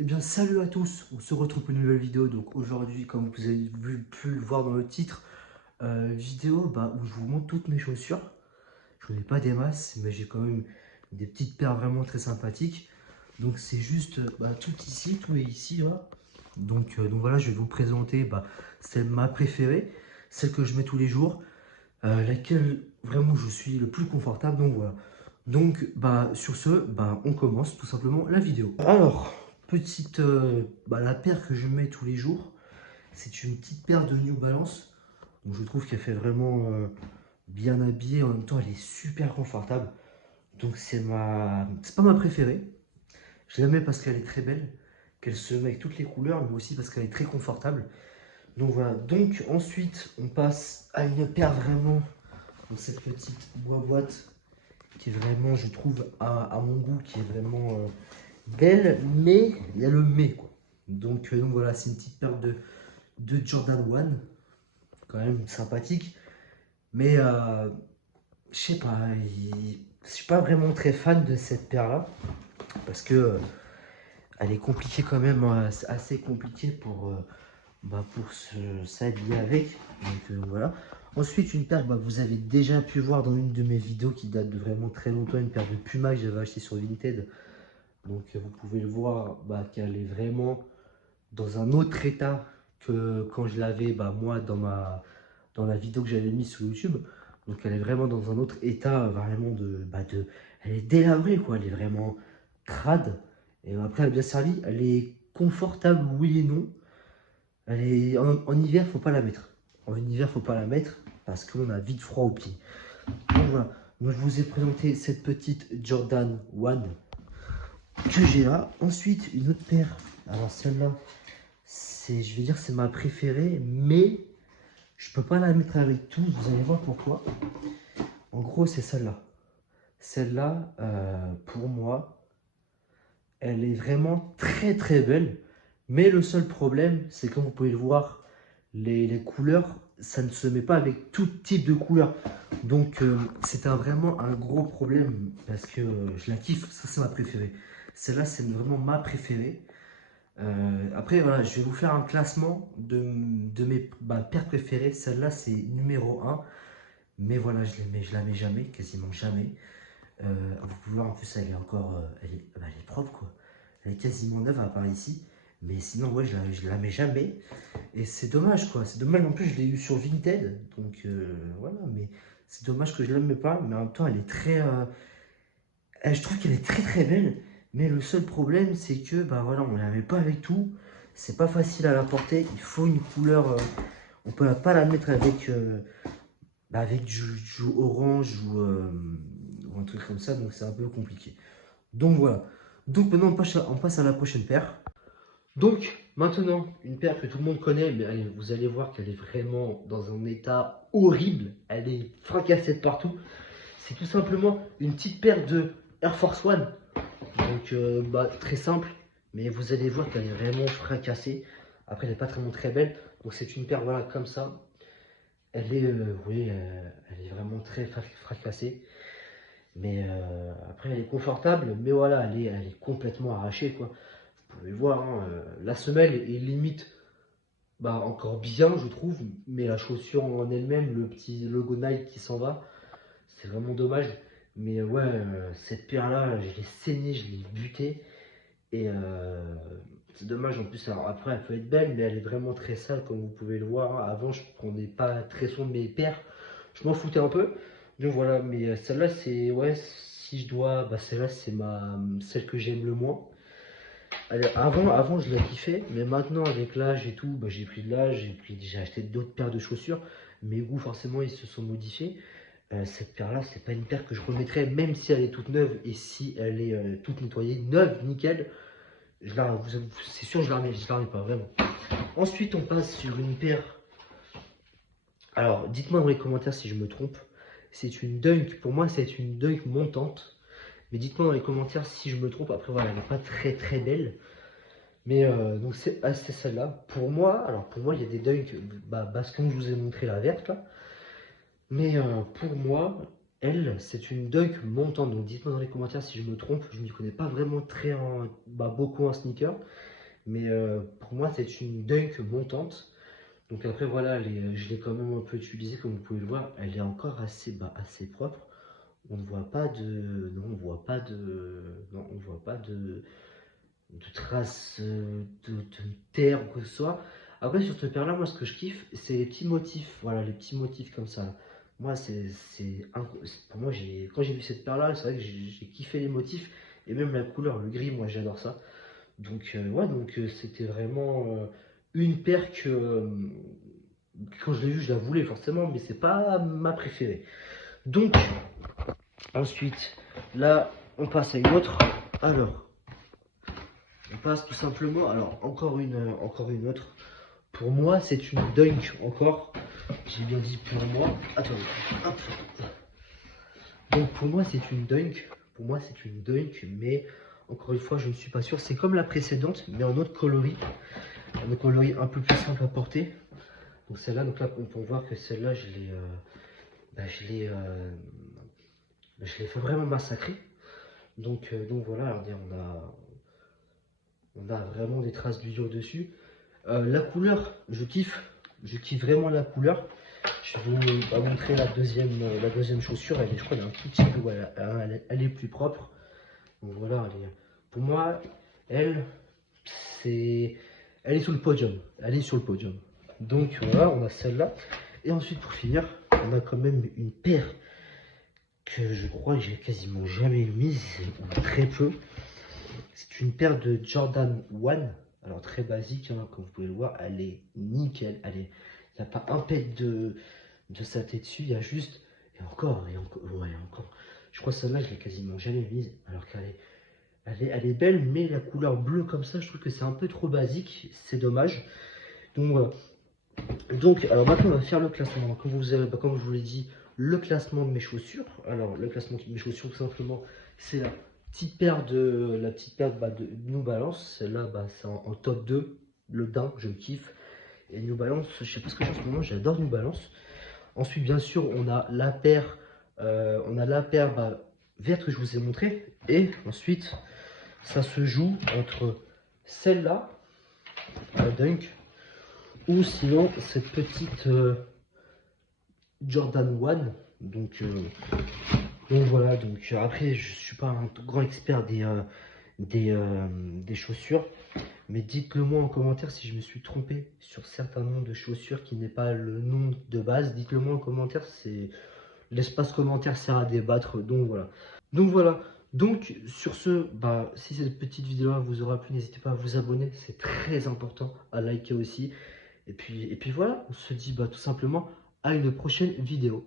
Eh bien, salut à tous, on se retrouve pour une nouvelle vidéo. Donc aujourd'hui, comme vous avez pu le voir dans le titre, vidéo où je vous montre toutes mes chaussures. Je n'en ai pas des masses, mais j'ai quand même des petites paires vraiment très sympathiques. Donc c'est juste tout ici, tout est ici là. Donc voilà, je vais vous présenter celle ma préférée, celle que je mets tous les jours, laquelle vraiment je suis le plus confortable. Donc voilà. Donc sur ce, on commence tout simplement la vidéo. Alors, la paire que je mets tous les jours, c'est une petite paire de New Balance. Donc je trouve qu'elle fait vraiment bien habillée, en même temps elle est super confortable. Donc c'est pas ma préférée. Je la mets parce qu'elle est très belle, qu'elle se met avec toutes les couleurs, mais aussi parce qu'elle est très confortable. Donc voilà, donc ensuite on passe à une paire vraiment dans cette petite boîte qui est vraiment, je trouve, à mon goût, qui est vraiment belle, mais il y a le mais quoi. Donc voilà, c'est une petite paire de Jordan 1, quand même sympathique, mais je sais pas, je suis pas vraiment très fan de cette paire là, parce que elle est compliquée quand même, assez compliquée pour s'habiller avec. Donc voilà. Ensuite, une paire que vous avez déjà pu voir dans une de mes vidéos qui date de vraiment très longtemps, une paire de Puma que j'avais acheté sur Vinted. Donc vous pouvez le voir qu'elle est vraiment dans un autre état que quand je l'avais moi dans la vidéo que j'avais mise sur YouTube. Donc elle est vraiment dans un autre état vraiment elle est délabrée quoi, elle est vraiment crade. Et après elle est bien servie, elle est confortable oui et non. Elle est en hiver faut pas la mettre. En hiver faut pas la mettre parce qu'on a vite froid aux pieds. Donc voilà, moi je vous ai présenté cette petite Jordan 1 que j'ai là. Ensuite une autre paire. Alors celle-là, je vais dire c'est ma préférée, mais je peux pas la mettre avec tout, vous allez voir pourquoi. En gros, c'est celle-là. Celle-là, pour moi, elle est vraiment très très belle. Mais le seul problème, c'est comme vous pouvez le voir, les couleurs, ça ne se met pas avec tout type de couleurs. Donc c'est vraiment un gros problème parce que je la kiffe, ça c'est ma préférée. Celle-là, c'est vraiment ma préférée. Après, voilà, je vais vous faire un classement de mes paires préférées. Celle-là, c'est numéro un. Mais voilà, je la mets jamais, quasiment jamais. Vous pouvez voir, en plus, elle est encore, elle est propre, quoi. Elle est quasiment neuve, à part ici. Mais sinon, ouais, je la mets jamais. Et c'est dommage, quoi. C'est dommage, en plus, je l'ai eu sur Vinted. Donc, voilà, mais c'est dommage que je la mets pas. Mais en même temps, elle est très... je trouve qu'elle est très, très belle. Mais le seul problème, c'est que, voilà, on la met pas avec tout. C'est pas facile à la porter. Il faut une couleur... on peut pas la mettre avec... avec du orange ou un truc comme ça, donc c'est un peu compliqué. Donc voilà. Donc maintenant on passe à la prochaine paire. Donc maintenant, une paire que tout le monde connaît, mais allez, vous allez voir qu'elle est vraiment dans un état horrible. Elle est fracassée de partout. C'est tout simplement une petite paire de Air Force One. Donc très simple, mais vous allez voir qu'elle est vraiment fracassée. Après, elle n'est pas vraiment très belle. Donc c'est une paire voilà comme ça. Elle est, oui, elle est vraiment très fracassée. Mais après, elle est confortable. Mais voilà, elle est complètement arrachée, quoi. Vous pouvez voir, hein, la semelle est limite encore bien, je trouve. Mais la chaussure en elle-même, le petit logo Nike qui s'en va, c'est vraiment dommage. Mais ouais, cette paire-là, je l'ai saignée, je l'ai butée. Et c'est dommage en plus. Alors après, elle peut être belle, mais elle est vraiment très sale, comme vous pouvez le voir. Avant, je prenais pas très soin de mes paires. Je m'en foutais un peu. Donc voilà, mais celle-là, c'est. Ouais, si je dois. Celle-là, c'est celle que j'aime le moins. Avant, je la kiffais, mais maintenant, avec l'âge et tout, j'ai pris de l'âge, j'ai acheté d'autres paires de chaussures. Mes goûts, forcément, ils se sont modifiés. Cette paire-là, c'est pas une paire que je remettrais, même si elle est toute neuve et si elle est toute nettoyée, neuve, nickel. C'est sûr, je la remets pas vraiment. Ensuite, on passe sur une paire. Alors, dites-moi dans les commentaires si je me trompe. C'est une Dunk, pour moi, c'est une Dunk montante. Mais dites-moi dans les commentaires si je me trompe. Après, voilà, elle n'est pas très très belle. Mais donc, c'est celle-là. Pour moi, il y a des Dunk, parce que je vous ai montré la verte là. Mais pour moi, elle, c'est une Dunk montante. Donc, dites-moi dans les commentaires si je me trompe. Je ne m'y connais pas vraiment beaucoup en sneaker. mais pour moi c'est une Dunk montante. Donc après voilà, je l'ai quand même un peu utilisée comme vous pouvez le voir, elle est encore assez, assez propre. On ne voit pas de, non, on voit pas de, non, on voit pas de traces de terre ou quoi que ce soit. Après sur cette paire là, moi ce que je kiffe, c'est les petits motifs, voilà, les petits motifs comme ça là. Moi pour moi quand j'ai vu cette paire là, c'est vrai que j'ai kiffé les motifs et même la couleur, le gris, moi j'adore ça. Donc ouais, donc c'était vraiment une paire que quand je l'ai vue, je la voulais forcément, mais c'est pas ma préférée. Donc ensuite, là, on passe à une autre. Alors, on passe tout simplement. Alors encore une autre. Pour moi, c'est une Dunk encore. J'ai bien dit pour moi. Attendez. Hop. Donc pour moi, c'est une Dunk. Pour moi, c'est une Dunk, mais encore une fois, je ne suis pas sûr. C'est comme la précédente, mais en autre coloris. Un coloris un peu plus simple à porter. Donc celle-là, donc là, on peut voir que celle-là, je l'ai fait vraiment massacrer. Donc voilà, regardez, on a vraiment des traces d'usure dessus. La couleur, je kiffe vraiment la couleur. Je vais vous montrer la deuxième chaussure. Elle est, je crois, elle est un tout petit peu, ouais, elle est plus propre. Donc voilà, pour moi, elle, elle est sur le podium. Elle est sur le podium. Donc voilà, on a celle-là. Et ensuite, pour finir, on a quand même une paire que je crois que j'ai quasiment jamais mise, ou très peu. C'est une paire de Jordan 1. Alors très basique, hein, comme vous pouvez le voir, elle est nickel. Il n'y a pas un pet de saleté dessus, il y a juste. Et encore, ouais, encore. Je crois que celle-là, je l'ai quasiment jamais mise. Alors elle est belle, mais la couleur bleue comme ça, je trouve que c'est un peu trop basique. C'est dommage. Donc voilà. Donc, alors maintenant, on va faire le classement. Comme je vous l'ai dit, le classement de mes chaussures. Alors, le classement de mes chaussures, tout simplement, c'est la petite paire de New Balance. Celle-là, c'est en top 2. Le Daim, je kiffe. Et New Balance, je sais pas ce que j'ai en ce moment, j'adore New Balance. Ensuite, bien sûr, on a la paire, verte que je vous ai montré. Et ensuite, ça se joue entre celle-là, la Dunk, ou sinon cette petite Jordan 1. Donc voilà, donc après je suis pas un grand expert des chaussures, mais dites-le moi en commentaire si je me suis trompé sur certains noms de chaussures qui n'est pas le nom de base. Dites-le moi en commentaire, c'est l'espace commentaire sert à débattre, donc voilà. Donc sur ce, si cette petite vidéo vous aura plu, n'hésitez pas à vous abonner, c'est très important, à liker aussi. Et puis voilà, on se dit tout simplement à une prochaine vidéo.